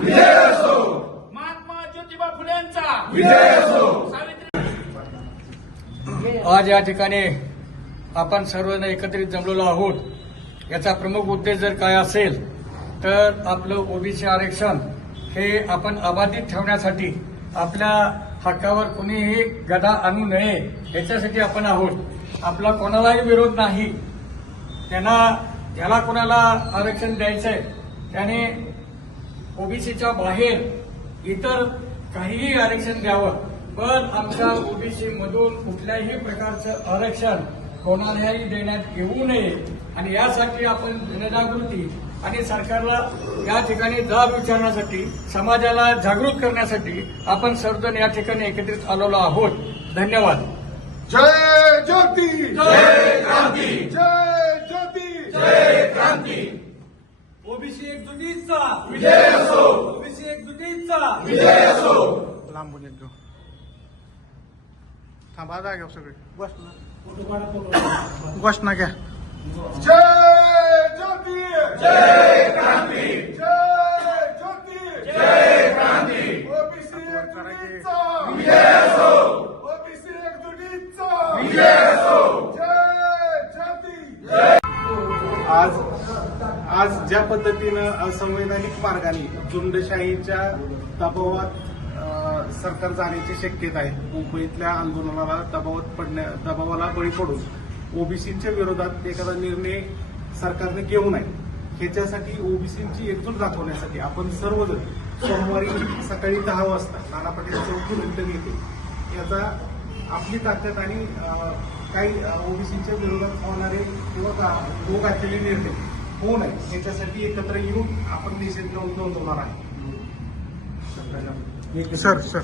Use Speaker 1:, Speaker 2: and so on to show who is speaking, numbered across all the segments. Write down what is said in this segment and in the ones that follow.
Speaker 1: विजय असो
Speaker 2: महात्मा ज्योतिबा फुलेंचा
Speaker 1: विजय असो
Speaker 3: आज या ठिकाणी आपण सर्वजण एकत्रित जमलेलो आहोत. याचा प्रमुख उद्देश जर काय असेल तर आपलं ओबीसी आरक्षण हे आपण अबाधित ठेवण्यासाठी आपल्या हक्कावर कुणीही गदा आणू नये याच्यासाठी आपण आहोत. आपला कोणालाही विरोध नाही. त्यांना ज्याला कोणाला आरक्षण द्यायचंय त्याने ओबीसीच्या बाहेर इतर काहीही आरक्षण द्यावं पण आमच्या ओबीसी मधून कुठल्याही प्रकारचं आरक्षण कोणालाही देण्यात येऊ नये. आणि यासाठी आपण जनजागृती आणि सरकारला या ठिकाणी जाब विचारण्यासाठी समाजाला जागृत करण्यासाठी आपण सर्वजण या ठिकाणी एकत्रित आलेलो आहोत. धन्यवाद.
Speaker 1: जय ज्योती
Speaker 3: जय
Speaker 1: क्रांती जय ज्योती जय क्रांती
Speaker 3: ओबीसी एक जुटीचा
Speaker 1: विजय असो.
Speaker 3: ओबीसी एक जुटीचा
Speaker 1: विजय असो.
Speaker 4: लांबून येत जाऊ थांबा जागे सगळे. घोषणा. घ्या.
Speaker 1: जय ज्योती. जय क्रांती. जय ज्योती. जय क्रांती. ओबीसी एकजुटीचा. विजय असो. ओबीसी एकजुटीचा. विजय असो. जय ज्योती.
Speaker 4: आज आज ज्या पद्धतीनं असंवैधानिक मार्गाने झुंडशाहीच्या दबावात सरकार जाण्याची शक्यता आहे. मुंबईतल्या आंदोलनाला दबावात पडण्या दबावाला बळी पडून ओबीसीच्या विरोधात एखादा निर्णय सरकारने घेऊ नये. ह्याच्यासाठी ओबीसीची एकजूट दाखवण्यासाठी आपण सर्वजण सोमवारी सकाळी दहा वाजता नाना पाटील चौकी मिनिटं येते याचा आपली ताकद आणि काही ओबीसीच्या विरोधात होणारे किंवा रोग असलेले घातलेले निर्णय. होऊ नये याच्यासाठी एकत्र येऊन आपण निषेध नोंदवणार आहे. Sir sir.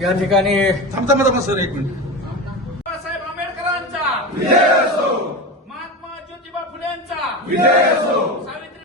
Speaker 3: या ठिकाणी
Speaker 4: थांबता थांबा सर एक मिनिट.
Speaker 2: बाबासाहेब आंबेडकरांचा.
Speaker 1: विजय असो.
Speaker 2: महात्मा ज्योतिबा फुलेंचा.
Speaker 1: विजय